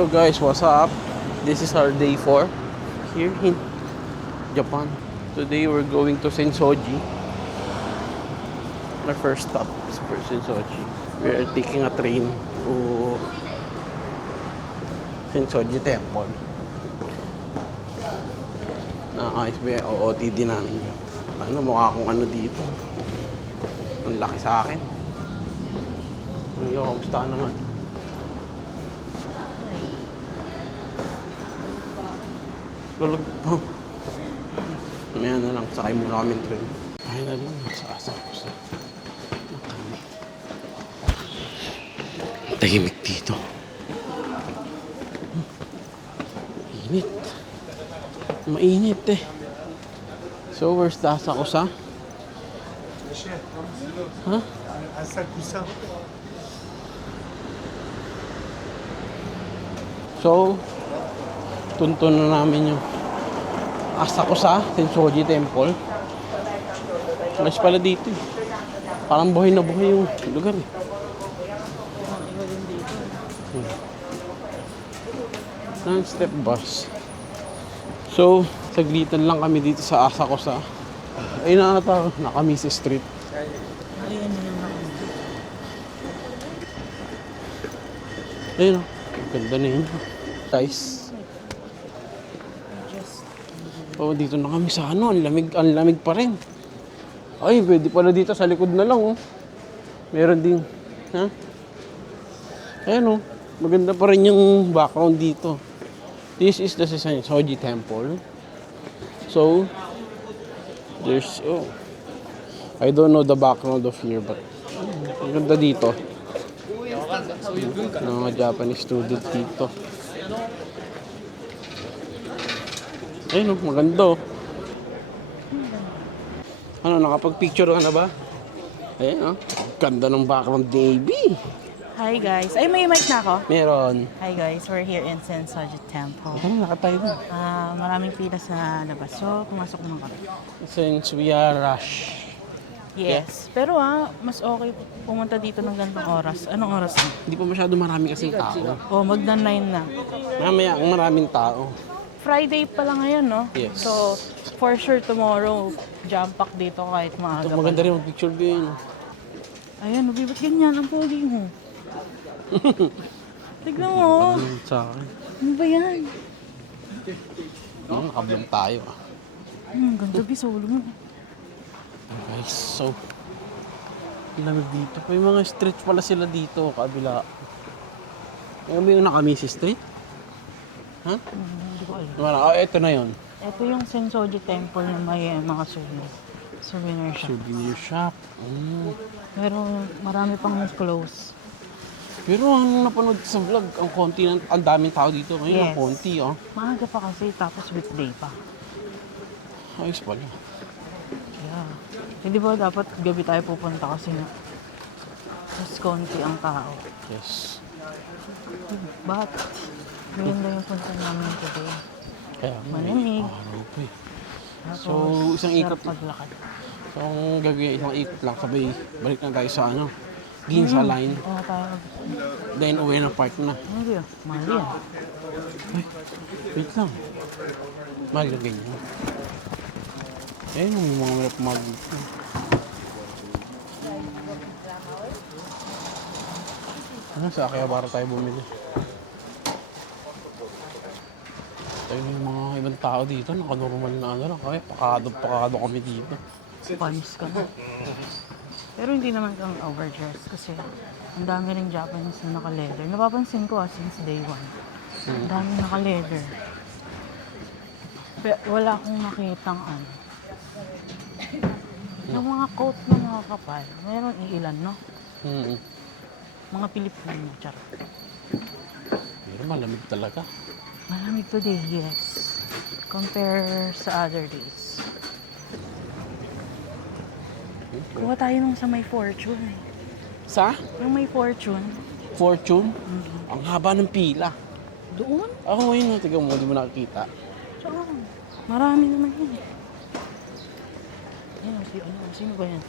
Yo guys, what's up? This is our day 4 here in Japan. Today we're going to Sensoji. My first stop is for Sensoji. We are taking a train to Sensoji Temple. Nakakais ba yung OOTD namin yun? Ano, mukha akong ano dito. Ang laki sa akin. Yo, kamusta naman? Tulog po. Mamaya na lang, sakay muna kami ng train. Ay na lang, nasa ko sa kami. Tahimik dito. Mainit. Mainit eh. So, where's the Asakusa? Huh? Asakusa. So, tuntun na namin yung Asakusa Sensoji Temple. Mas pala dito eh. Parang buhay na buhay yung lugar eh. Non-step bus. So, saglitan lang kami dito sa Asakusa. Ayun na ata, Nakamisi Street. Ayun o, ganda na yun. Guys. Oh, dito na kami sa ano, ang lamig pa rin. Ay, pwede pala dito sa likod na lang oh. Meron ding, ha? Ayan oh, maganda pa rin yung background dito. This is the Sensoji Temple. So, there's, oh, I don't know the background of here, but maganda dito. Mga Japanese student dito. Ayun, maganda oh. Ano, nakapag-picture ka na ba? Ayun oh, ganda ng background, baby. Hi guys. Ay, may mic na ako? Meron. Hi guys, we're here in Sensoji Temple. Ano, nakatayo doon. Maraming pila sa labas. So, pumasok naman kami. Since we are rush. Yes. Pero mas okay pumunta dito ng ganitong oras. Anong oras na? Hindi pa masyado marami kasing tao. Oh, magdan 9 na. Mamaya, ang maraming tao. Friday pa lang ngayon, no? Yes. So, for sure tomorrow, jump pack dito kahit maaga Ito, pa. maganda rin mag-picture din. Ayan, ba't ganyan ang pogi mo? Tignan mo. Sa akin. Ano ba yan? Nakablong tayo ah. Ganda bisolo mo. Guys, so lamig dito. May mga street pala sila dito, kabila. Ano ba yung Nakamisi Street? Ha? Hindi ko alam. Oh, ito na yun. Ito yung Sensoji Temple na may mga souvenir shop. Souvenir shop. Pero marami pang close. Pero ang napanood sa vlog, ang daming tao dito. Ngayon, ang konti oh. Maaga pa kasi, tapos weekday pa. Ayos pala. Yeah. Hindi ba dapat gabi tayo pupunta kasi mas konti ang tao. Yes. But, maganda yung punta namin today. Kaya, Malamig. araw pa eh. Tapos, So, isang ikot. sarap paglakad. So, ang gagawin, isang ikot lang. Sabay, balik na tayo sa ano. Ginza line. Oo, tayo. Then, uwi na park na. Ano yun? Mahal yan. Ay, wait lang. Mahal na ganyan. Ayun, yung mga wala pumag dito. Ano, sa Akihabara tayo bumili. Tayo yung mga ibang tao dito, naka-normal na ano lang. Kaya pakado kami dito. Panis ka na. Pero hindi naman kang overdressed kasi ang dami ring Japanese na naka-leather. Napapansin ko since day 1. Ang dami naka-leather. Pero wala akong nakitang ano. Yung mga coat na nakakapal, meron iilan, no? Mga Pilipino, charot. Pero malamig talaga. Malamig today, yes. Compare sa other days. Kuha tayo nung sa may Fortune. Sa? Yung may Fortune. Fortune? Ang haba ng pila. Doon? Ako ngayon, tiga mo, hindi mo nakikita. Saan? Marami naman yun. Sino ba yan?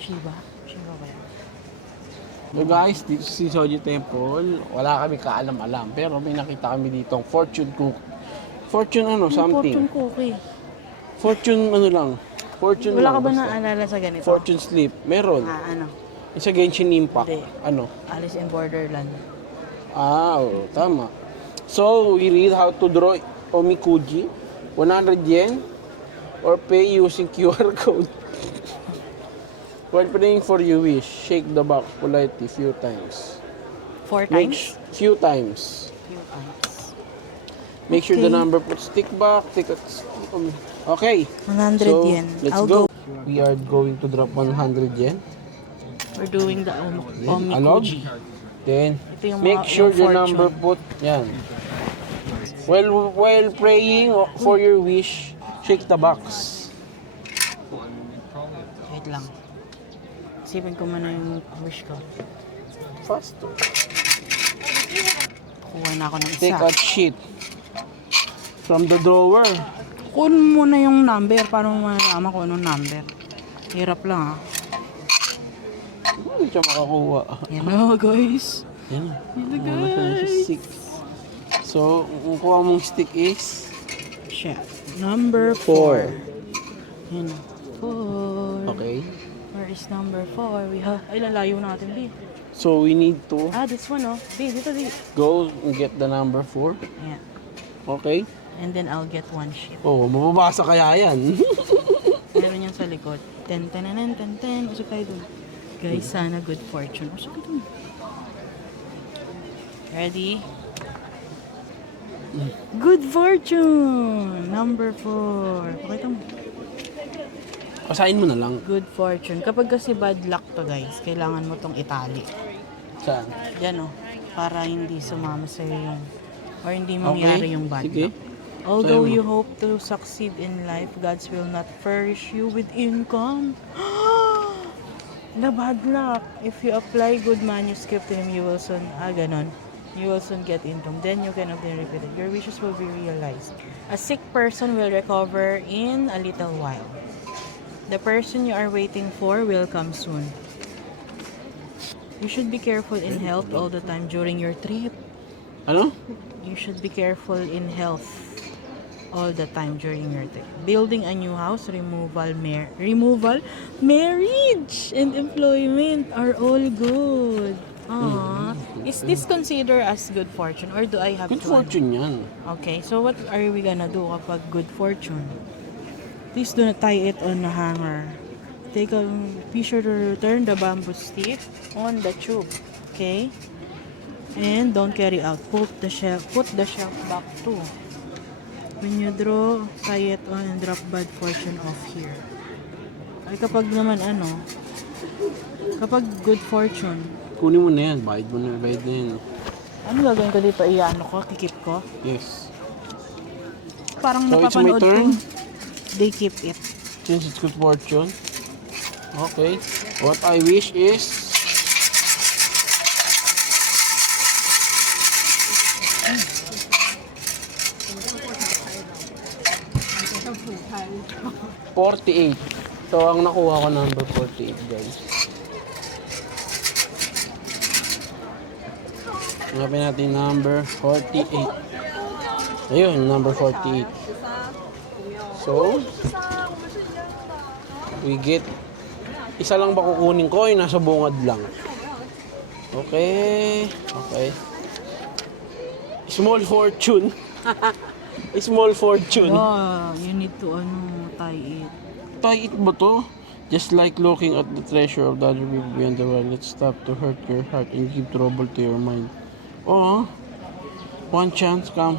Shiba? Shiba ba yan? So guys, dito sa Soji Temple, wala kami kaalam-alam. Pero may nakita kami ditong fortune cook. Fortune ano, something. Fortune cookie. Fortune ano lang. Fortune Wala lang. ka ba basta. naalala sa ganito? Fortune sleep. Meron. Ano? Yung sa Genshin Impact. Hindi. Ano? Alice in Borderland. Oo, tama. So, we read how to draw omikuji. 100 yen. Or pay using QR code. While praying for your wish, shake the box politely few times. 4 Make times? few times. Few times. Make sure the Okay. number puts stick back. Okay. 100 So, yen. let's I'll go. We are going to drop 100 yen. We're doing the Anog. omikuji. Then, Ito yung make mga- sure yung the fortune. number put, yan. While praying for your wish, shake the box. Wait lang. Isipin ko muna yung wish ko. Faster. Kuha na ako ng Take isa. a sheet from the drawer. Kunin mo na yung number para malalaman ko anong number. Hirap lang Hindi siya makakuha. Yan na guys. Yan. Yan na Guys. 6. So, ang kuha mong stick is Shit. Number 4. Yan na. 4. okay. Where is number 4? We have... Ay, lalayo natin, B. So, we need to This one, oh. B, dito, B. go and get the number 4. Yan. Okay. And then I'll get one sheet. Oh, mababasa kaya yan. Meron yan sa likod. 10, 10, 10, 10, 10. Usok tayo dun. Guys, sana good fortune. Usok tayo dun. Ready? Good fortune! Number 4. Pakita mo. Pasahin mo na lang. Good fortune. Kapag kasi bad luck to guys, kailangan mo tong itali. Saan? Yan o. Para hindi sumama sa'yo yung... Or hindi mangyari yung bad Sige. luck. Although Sa'yo mo. you hope to succeed in life, God's will not furnish you with income. The bad luck. If you apply good manuscript to him, you will soon... ganon. You will soon get income. Then you can obtain repeated. Your wishes will be realized. A sick person will recover in a little while. The person you are waiting for will come soon. You should be careful in health all the time during your trip. Ano? You should be careful in health all the time during your trip. Building a new house, removal, marriage, and employment are all good. Is this considered as good fortune or do I have Good to? fortune yan. Okay, so what are we gonna do kapag good fortune? Please do not tie it on a hanger. Be sure to turn the bamboo stick on the tube. Okay? And don't carry out. Put the shelf back too. When you draw, tie it on and drop bad fortune off here. Ay kapag naman kapag good fortune, Kunin mo na yan. Bayad na yan. ano gagawin ko dito? Kikip ko? Yes. Parang So, it's my napapanood turn? ko. They keep it. Since it's good fortune. Okay. What I wish is... $48. So, ang nakuha ko number 48, guys. Hanapin natin number 48. Ayun, number 48. So, we get... Isa lang ba kukunin ko? Ay, nasa bungad lang. Okay. Okay. Small fortune. Small fortune. Wow, you need to tie it. Tie it ba to? Just like looking at the treasure of the other people beyond the world, let's stop to hurt your heart and give trouble to your mind. Oh, one chance come.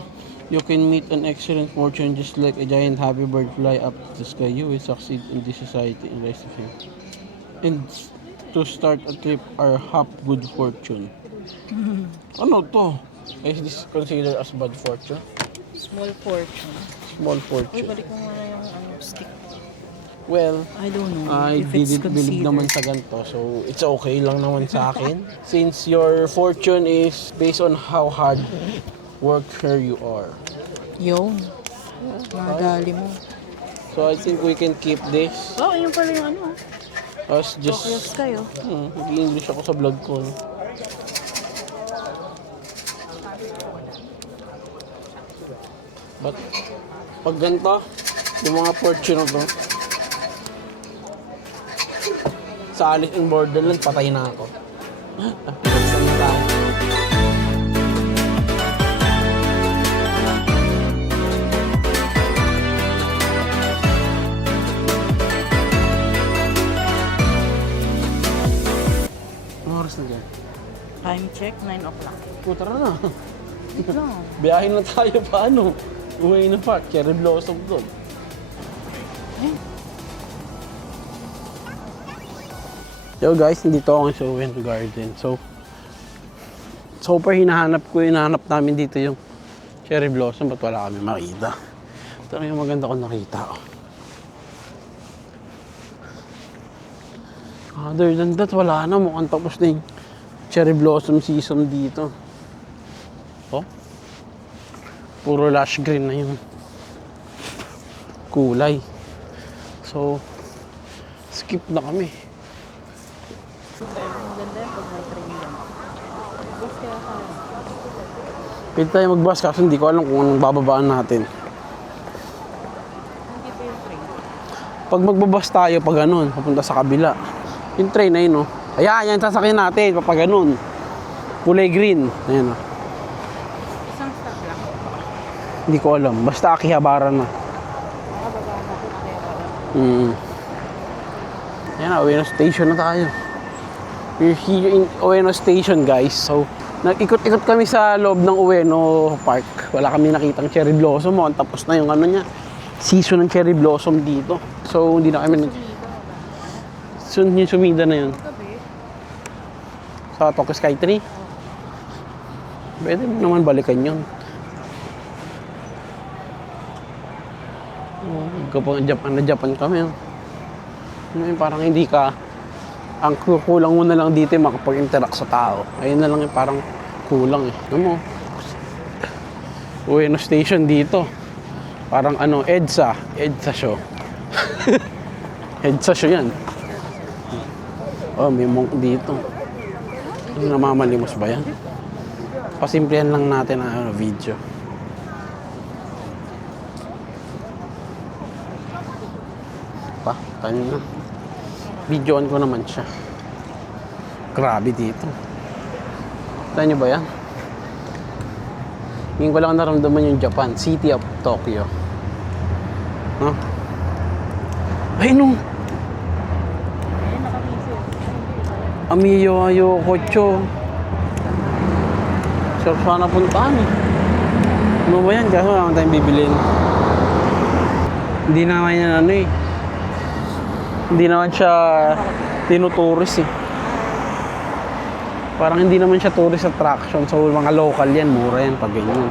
You can meet an excellent fortune just like a giant happy bird fly up to the sky. You will succeed in this society and rise of you. And to start a trip are half good fortune. Ano to? Is this considered as bad fortune? Small fortune. Small Uy, fortune. balik mo muna yung stick. Well, I don't know I if it's didn't believe considered. naman sa ganito, so it's okay lang naman sa akin. Since your fortune is based on how hard worker you are. Yun. Madali mo. So I think we can keep this. Oh, ayun pala yung Tapos just, Focus kayo. nag-English ako sa vlog ko. No? But, pag ganito, yung mga portion na to, sa Alice in Borderland, patay na ako. Saan na tayo? Anong oras na dyan? Time check, 9 o'clock. Puta na. Wait lang. Biyahin na tayo paano? Uwi na pa, cherry blossom doon. Yo guys, nandito ako sa Owen Garden. So far hinahanap namin dito yung cherry blossom, ba't wala kami makita? Ito na yung maganda ko nakita. Other than that, wala na. Mukhang tapos na yung cherry blossom season dito. Oh, puro lush green na yung kulay. So, skip na kami. Ang ganda yung pag may train yan. Bus kaya tayo. Pwede tayo mag-bus kasi hindi ko alam kung anong bababaan natin. Hindi pa yung train. Pag magbabas tayo, pag ganun, papunta sa kabila. Yung train na yun, oh. Ayan, yan sasakyan natin, pag ganun. Kulay green. Ayan, oh. Isang stop lang. Hindi ko alam. Basta Akihabara na. Makababa natin kaya pala. Ayan, Ueno Station na tayo. We're here in Ueno Station, guys. So, nag-ikot-ikot kami sa loob ng Ueno Park. Wala kami nakitang cherry blossom. Mukhang tapos na yung ano niya. Season ng cherry blossom dito. So, hindi na kami yung sumida na yun. Sa Tokyo Sky Tree. Pwede naman balikan yun. Kapag Japan kami. Parang hindi ka, ang kulang mo na lang dito yung makapag-interact sa tao. Ayun na lang yung parang kulang eh. Ano mo? Ueno Station dito. Parang ano, EDSA show. EDSA show yan. Oh, may monk dito. Ano, namamalimos ba yan? Pasimplihan lang natin ang video. Tayo na. Videoan ko naman siya. Grabe dito. Tayo nyo ba yan? Ngayon ko lang naramdaman yung Japan. City of Tokyo. No? Ay no! Amiyo ayo kocho. Sarap sana puntaan eh. Ano ba yan? Kaso wala naman tayong bibilin. Hindi naman yan ano eh. Hindi naman siya tinutourist eh. Parang hindi naman siya tourist attraction. So mga local yan, mura yan pag ganyan.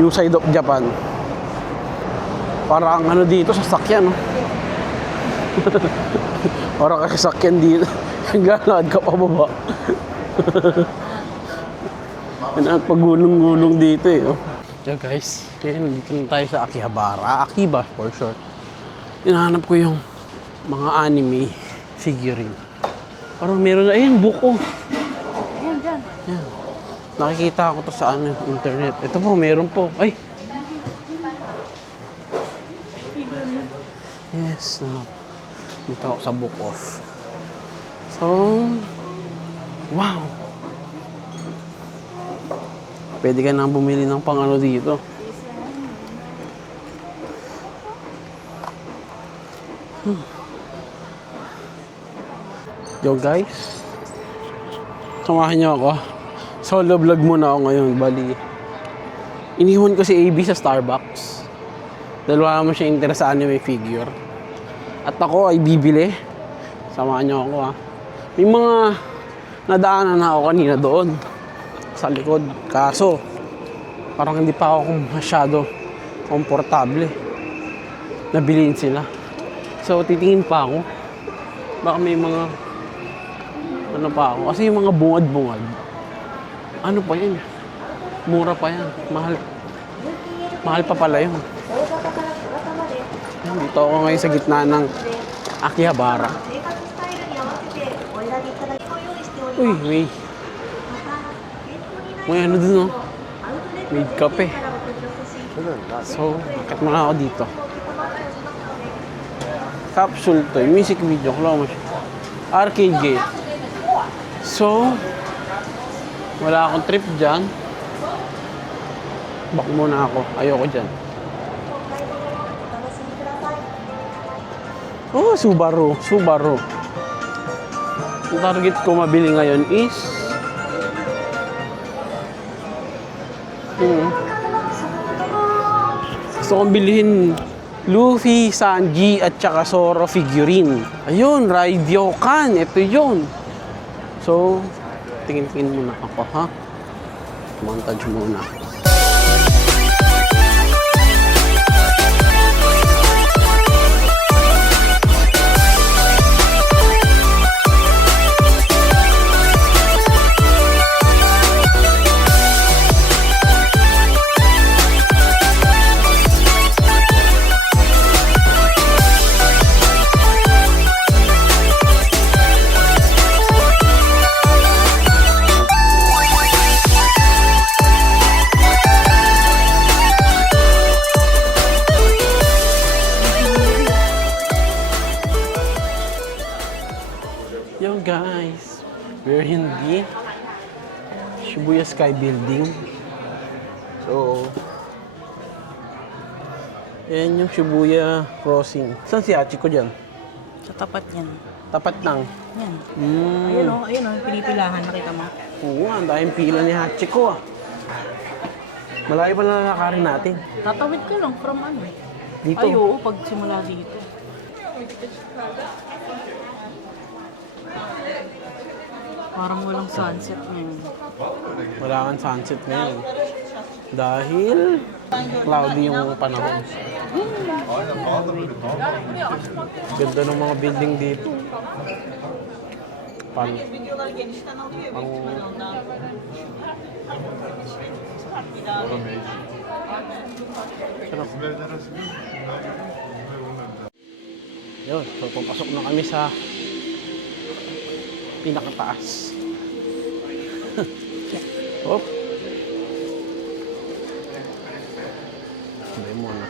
New side of Japan. Parang ano dito, sasakyan, no? Parang sasakyan dito. Galad ka pa baba. Pagulong-gulong dito, eh. Oh. So guys, dito na tayo sa Akihabara. Akiba, for short. Hinahanap ko yung mga anime figurine. Parang meron na, ayun, buko. Ayan, dyan. Yan. Nakikita ko to sa internet. Ito po, meron po. Ay! Yes, no. Dito ako sa book off. So, wow! Pwede ka nang bumili ng pang-ano dito. Yo guys, samahan niyo ako. Solo vlog muna ako ngayon, bali. Iniwan ko si AB sa Starbucks. Dahil wala mo siya interest sa anime figure. At ako ay bibili. Samahan niyo ako ha. May mga nadaanan na ako kanina doon. sa likod. Kaso, parang hindi pa ako masyado komportable. Nabiliin sila. So, titingin pa ako. Baka may mga ano pa ako. Kasi yung mga bungad-bungad, ano pa yan? Mura pa yan. Mahal. Mahal pa pala yun. Dito ako ngayon sa gitna ng Akihabara. Uy, may ano dun, oh. May kape. So, akit muna ako dito. Capsule toy, music video, arcade gate. So, wala akong trip dyan. Back muna ako. Ayoko dyan. Oh, Subaru. Ang target ko mabili ngayon is gusto kong bilhin Luffy, Sanji at saka Zoro figurine. Ayun, Raidyokan. Ito yun. So, tingin-tingin muna ako, ha? Montage muna. Yo guys, we're in the Shibuya Sky Building. So, yan yung Shibuya Crossing. Saan si Hachiko dyan? Sa tapat yan. Tapat lang. Yan. Mm. Ayun o, pinipilahan. Nakita mo? Oo, ang daming pila ni Hachiko, ah. Malayo pa na lalakarin natin. Tatawid ka lang from ano? Dito. Ay, oo, pag simula dito. Parang walang sunset ngayon. Wala kang sunset ngayon. Dahil cloudy yung panahon. Ganda ng mga building dito. Ang sarap. Yun, so papasok na kami sa pinakataas. Hop. Sabi mo na.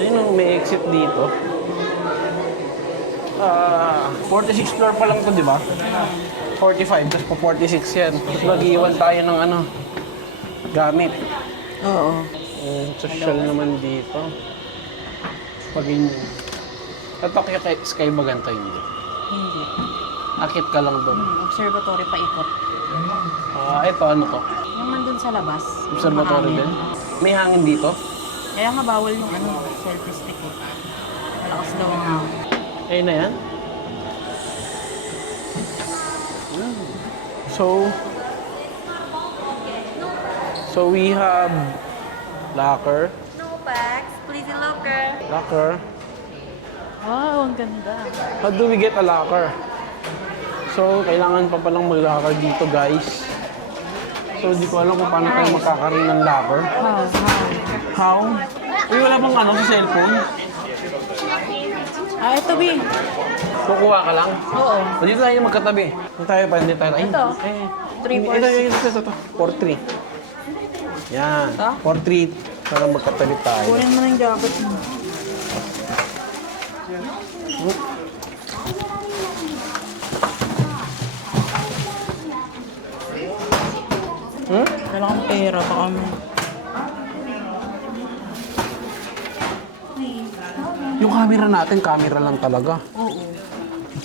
Ayun o, may exit dito. 46 floor pa lang to, di ba? 45, tapos po 46 yan. Tapos mag-iwan tayo ng ano, gamit. Oo. Social naman dito. Pag yun. Tatakya kay Sky ba ganito hindi? Hindi. Akit ka lang doon. Observatory pa ikot. Ito ano to? Yung nandun sa labas. Observatory Mahangin. din? May hangin dito? Kaya nga bawal yung ano, selfie stick eh. Malakas daw ang hangin. Ayun na yan? So we have locker. No bags, please in locker. Locker. Wow, ang ganda. How do we get a locker? So, kailangan pa palang mag-locker dito, guys. So, di ko alam kung paano tayo magkakaroon ng locker. How? Uy, wala bang ano sa cellphone? Ito, B. Kukuha ka lang? Oo. O, dito tayo magkatabi. Dito tayo pa, hindi tayo. Ay, Ito. eh. 3, 4, Ito. 4-3. Yan. Ito? 4-3. Para magkatabi tayo. Kunin mo na yung jacket mo. Wala kang pera, baka may... Yung camera natin, camera lang talaga. Oo.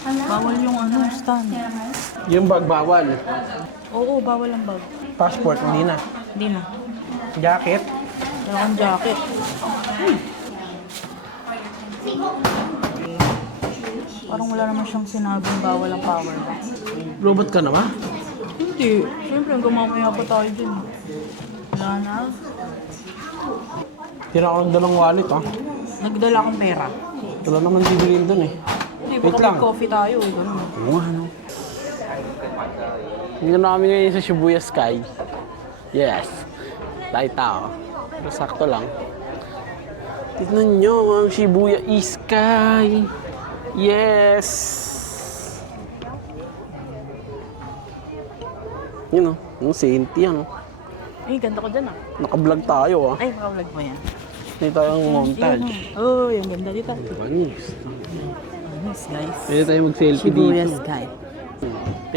Bawal yung ano, stand. Yung bag bawal. Oo, bawal ang bag. Passport, hindi na. Hindi na. Jacket. Wala kang jacket. Parang wala naman siyang sinabing bawal ang power bank. Robot ka na ba? Hindi. Siyempre, gumamaya pa tayo din. Wala na. Tira ko ng dalang wallet ah. Nagdala akong pera. Wala naman bibilin dun eh. Hindi, Wait baka lang. mag-coffee tayo. Ganun. Oo nga, no? Hindi na kami ngayon sa Shibuya Sky. Yes. Tayo tao. Pero sakto lang. Tignan nyo ang Shibuya Sky. Yes! Yun o. Yung Saint yan. Ay, ganda ko dyan ah. Naka-vlog tayo ah. Ay, maka-vlog mo yan. Hindi tayong montage. Oh, yung ganda dito. Anis. Nice, guys. Pwede tayo mag-selfie Shibuya dito. Sky.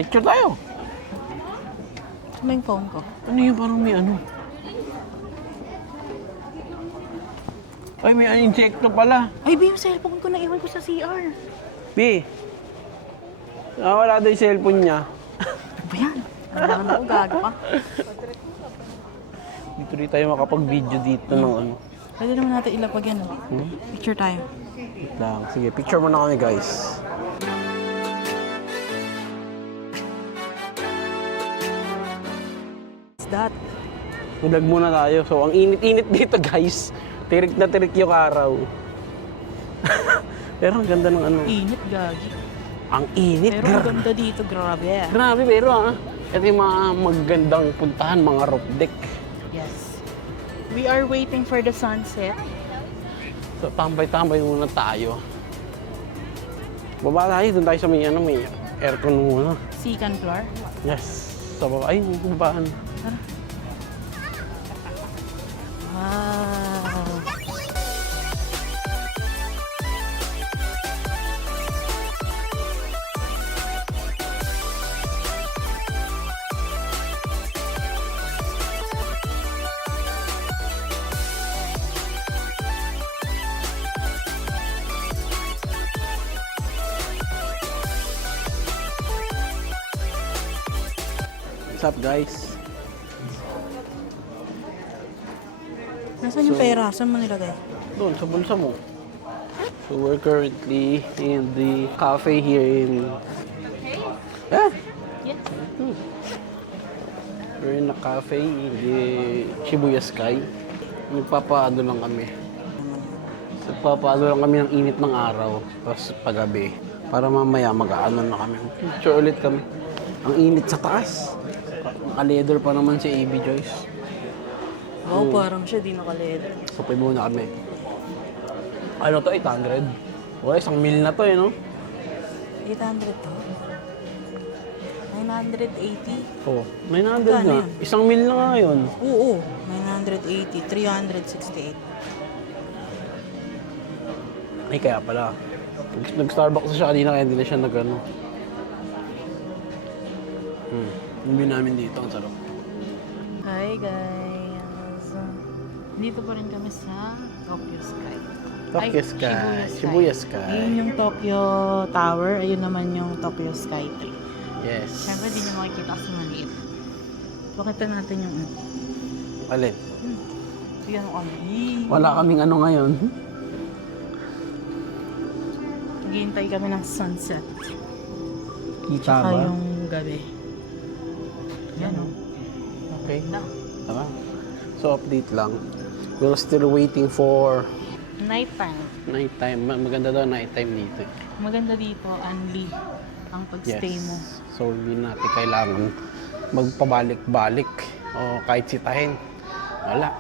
Picture tayo. Ito yung phone ko. Ano yung parang may ano? Ay, may insekto pala. Ay, B, yung cellphone ko na iwan ko sa CR. B. Wala daw yung cellphone niya. Ano ba yan? Ano ako, gago ka? Dito rin tayo makapag-video dito ng ano. Pwede naman natin ilapag yan. Picture tayo. Wait lang. Sige, picture muna kami guys. What's that? Vlog muna tayo. So, ang init-init dito guys. Tirik na tirik yung araw. Pero ang ganda ng ano. Init, gagi. Ang init. Pero ang ganda dito, grabe. Grabe, pero ito yung mga magandang puntahan, mga roof deck. Yes. We are waiting for the sunset. So, tambay-tambay muna tayo. Baba tayo, doon tayo sa may aircon muna. Second floor. Yes. Sa baba, ay, babaan. Wow. What's up, guys? Nasaan yung pera? Saan mo nilagay? Doon, sa bulsa mo. So, we're currently in the cafe here in... Yes. We're in a cafe in the Shibuya Sky. Nagpapaano lang kami. Nagpapaano lang kami ng init ng araw. Tapos paggabi. Para mamaya mag-aano na kami. Picture ulit kami. Ang init sa taas. Naka-leather pa naman si AB Joyce. Wow, parang siya di naka-leather. Supay muna kami. Ano to? 800? Wala, 1 mil na to eh, no? 800 to? 980? Oo. 900 Magkano nga. yun? 1 mil na nga yun. Oo, 980. 368. Ay, kaya pala. Nag-Starbucks siya kanina kaya hindi na siya nag-ano. Ubi namin dito. Ang sarap. Hi guys! Dito pa rin kami sa Tokyo Sky. Tokyo Sky. Shibuya Sky. Ayun yung Tokyo Tower. Ayun naman yung Tokyo Sky Tree. Yes. Siyempre, di nyo makikita kasi maliit. Pakita natin yung ano. Alin? Yan kami. Wala kaming ano ngayon. Naghihintay kami ng sunset. Kita Tsaka ba? yung gabi. Yan o. Okay. Na. Tama. So, update lang. We're still waiting for Nighttime. nighttime. Maganda daw nighttime dito. Maganda dito, only ang pagstay mo. So, hindi natin kailangan magpabalik-balik o kahit sitahin. Wala.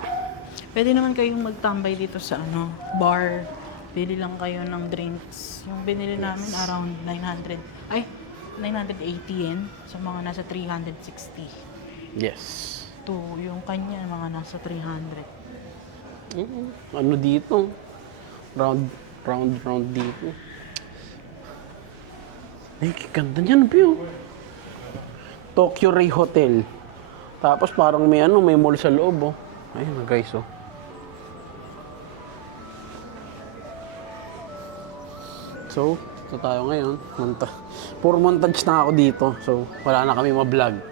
Pwede naman kayong magtambay dito sa ano, bar. Bili lang kayo ng drinks. Yung binili namin around 900. Ay, 980 yen. So, mga nasa 360. Yes. To, yung kanya, mga nasa 300. Ano dito? Around Round dito. Ay, ganda niyan, view. Tokyo Ray Hotel. Tapos parang may may mall sa loob, oh. Ayun na, guys, oh. So, ito tayo ngayon. Puro montage na ako dito. So, wala na kami ma-vlog.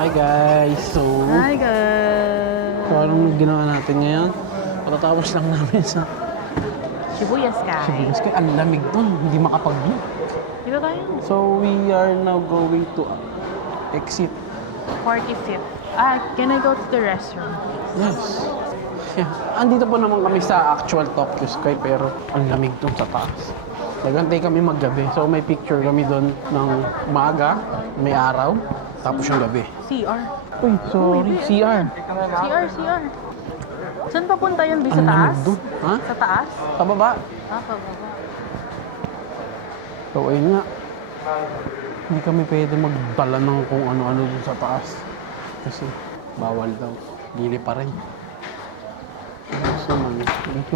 Hi guys! Hi guys! So anong ginawa natin ngayon? Patatapos lang namin sa Shibuya Sky. Shibuya Sky. Ang lamig doon, hindi makapag-view. Di ba tayo? So we are now going to exit. 45th. Can I go to the restroom? Yes. Yeah. Andito po naman kami sa actual Tokyo Sky pero ang lamig doon sa taas. Nagantay kami maggabi. So may picture kami doon ng umaga, may araw, tapos yung gabi. CR. Uy, sorry, CR. CR. Saan papunta yun? Di sa Ang taas? lamig doon. Ha? Sa taas? Pababa. Pababa. So ayun nga. Hindi kami pwede magdala ng kung ano-ano dun sa taas. Kasi bawal daw. Gili pa rin. Gusto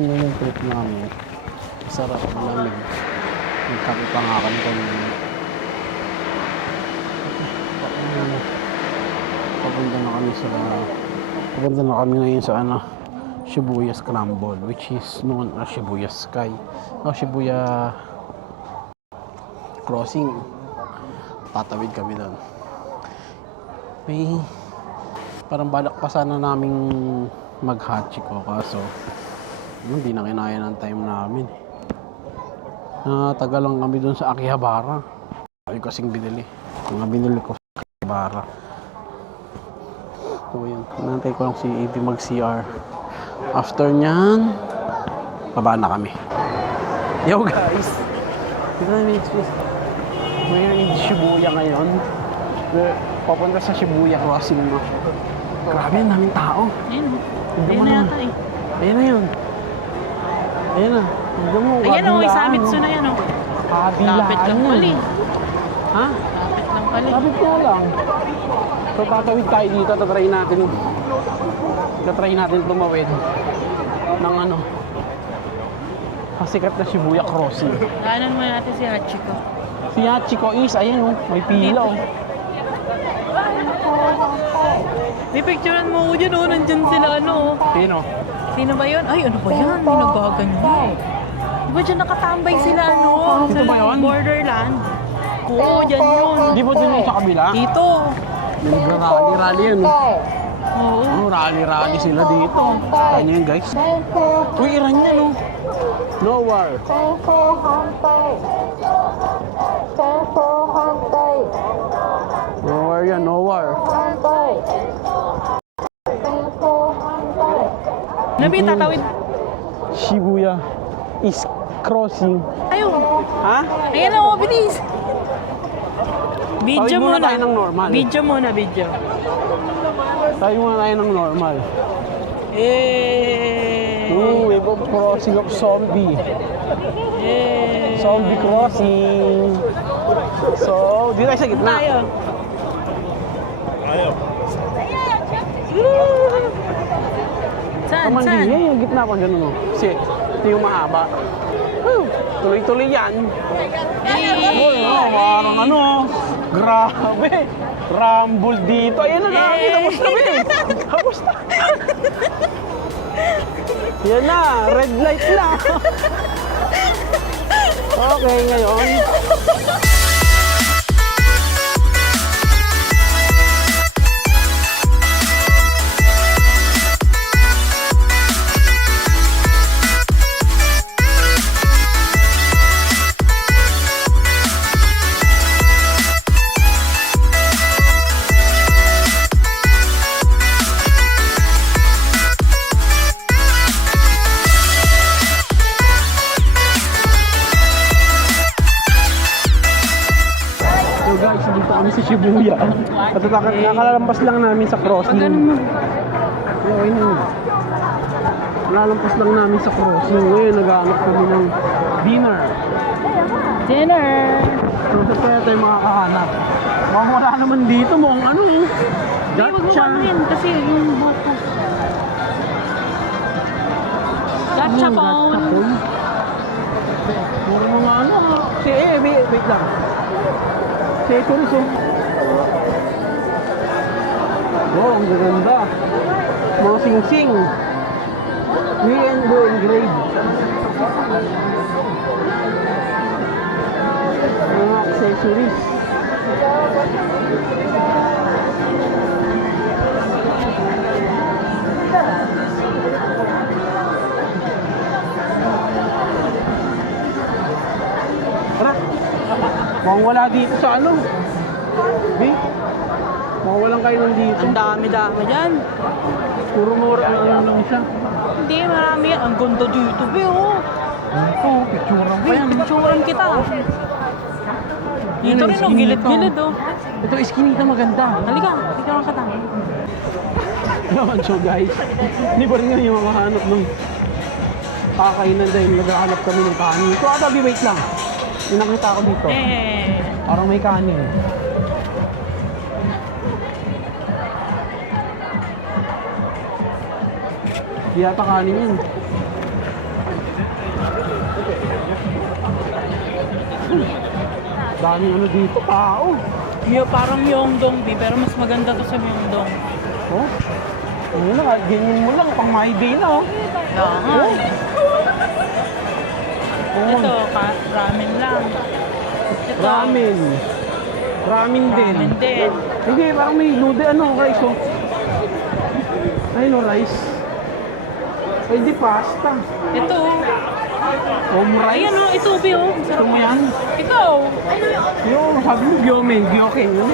mo yung trip namin. Sarap, malamig. Nagkapi pa nga kami kanina. Papunta na kami ngayon sa Shibuya Scramble, which is known as Shibuya Sky. Shibuya Crossing. Tatawid kami doon. May parang balak pa sana naming mag-Hachiko kaso hindi na kinaya ng time namin. Tagal lang kami doon sa Akihabara. Ay kasing binili. Mga binili ko sa Akihabara. So yun. Nantay ko lang si AP mag-CR. After nyan, baba na kami. Yo guys! Dito na may excuse. We're in Shibuya ngayon. We're papunta sa Shibuya Crossing mo. Grabe, ang daming tao. Ayun na yata eh. Ayun na yun. Ayun na. Ayan o, Isamitsu na yan o. Lapit lang pala eh. Ha? Lapit lang pala eh. Lapit nga lang. So tatawid tayo dito, tatry natin tumawid ng pasikat na Shibuya Crossing. Daanan mo natin si Hachiko. Si Hachiko is, ayan may pila oh. May picturean mo ko dyan nandyan sila Sino? Sino ba yun? Ay, ano ba yan? May nagaganyan. Di ba dyan nakatambay sila Dito sa ba yun? Borderland? Oo, dyan yun. Di ba dun yung sa kabila? Dito. Rally yan Oo. Rally sila dito. Kaya nyo yun guys. Uy, Iran yan Nowhere. Nowhere yan, nowhere. Nabi, tatawid. Shibuya is crossing. Ayun. Ha? Ayan o, bilis. Video Tawid muna muna. tayo ng normal. Video muna, video. Tayo muna tayo ng normal. Eh. Crossing of zombie. Eh. Zombie crossing. So, dito tayo sa gitna. Tayo. Saan? Saan? Yung gitna ko dyan Kasi ito yung mahaba. Tuloy-tuloy yan. Parang grabe. Rumble dito. Ayan na namin. Tapos na Tapos na. Yan na. Red light na. Okay, ngayon. Nandito kami sa Shibuya. At kakalampas lang namin sa crossing. Okay na yun. Kakalampas lang namin sa crossing. Ngayon, nag-aanap kami ng dinner. So, saan kaya tayo makakahanap? Mukhang wala naman dito. Mukhang ano eh. Gatcha. Kasi yung buko. Gatcha phone. Puro mga ano. Wait lang. Churros oh. Wow, ang gaganda. Mga sing-sing. We and go engraved. Mga accessories. Tara. Mukhang wala dito sa ano. Di? Mukhang walang kayo nandito. Ang dami-dami dyan. Puro mura ang ano lang siya. Hindi, marami yan. Ang ganda dito, be, oh. Oh, picturean pa yan. Picturean kita. Dito rin, oh. Gilid-gilid, oh. Ito, iskinita maganda. Halika, picturean kita. Naman so guys, hindi pa rin nga yung makahanap ng kakainan dahil naghahanap kami ng kanin. So, Atabi, wait lang. Yung nakita ko dito. Parang may kanin. Di yata kanin yun. Daming ano dito, tao. Parang Myeongdong, be, pero mas maganda to sa Myeongdong. Oh? Ano na, ganyan mo lang, pang my day na oh. Oo. Oh. Ito, ramen lang. Ito, Ramen. Ramen din. ramen din. Hindi, parang may noodle, ano, rice oh. Ay, no, rice. Ay, di pasta. Ito, Home rice. ayan, oh, ito, be, oh. Gusto mo yan? Ikaw. Yung, sabi mo, gyome, gyoken, no?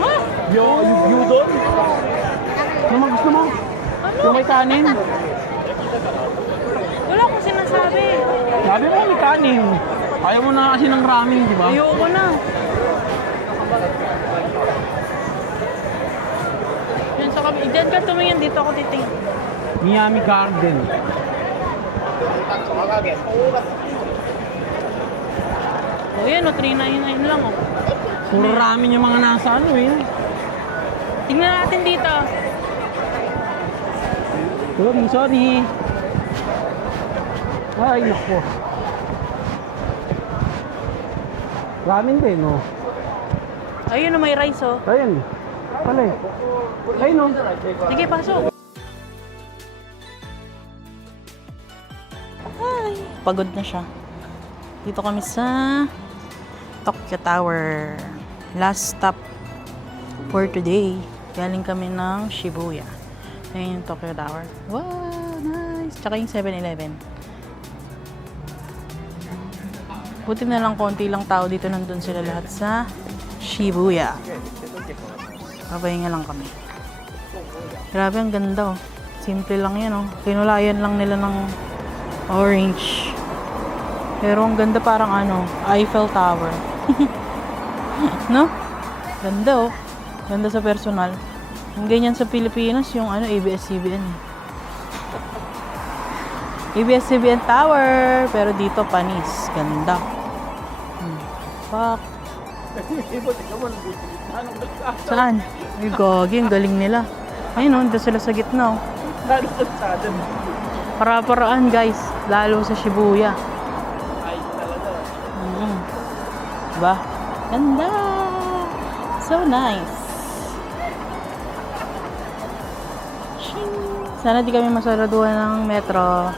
Ha? Gyudon? Ano mga gusto mo? Ano? Yung may kanin? Wala akong sinasabi. Sabi mo, may kanin. Ayaw mo na kasi ng ramen, di ba? Ayoko na. Yan sa kami. Diyan ka tumingin, dito ako titingin. Miami Garden. O yan, o, 399 lang, o. Puro ramen yung mga nasa ano eh. Tingnan natin dito. Sorry. Ay, nako. Ramen din, oh. Ayun, o, may rice, o. Ayun. Pala eh. Ayun, oh. Sige, pasok. Hi. Pagod na siya. Dito kami sa Tokyo Tower. Last stop for today. Galing kami ng Shibuya. Ayun yung Tokyo Tower. Wow, nice. Tsaka yung 7-Eleven. Buti na lang konti lang tao dito, nandun sila lahat sa Shibuya. Papahinga lang kami. Grabe, ang ganda oh. Simple lang yan oh. Kinulayan lang nila ng orange. Pero ang ganda, parang ano, Eiffel Tower. No? Ganda oh. Ganda sa personal. Ang ganyan sa Pilipinas, yung ano, ABS-CBN. ABS-CBN Tower. Pero dito, panis. Ganda. Fuck. Saan? Ay, gogi. Ang galing nila. Ayun, oh, dito sila sa gitna. Oh. Para-paraan, guys. Lalo sa Shibuya. Diba? Ganda! So nice. Sana di kami masaraduhan ng metro.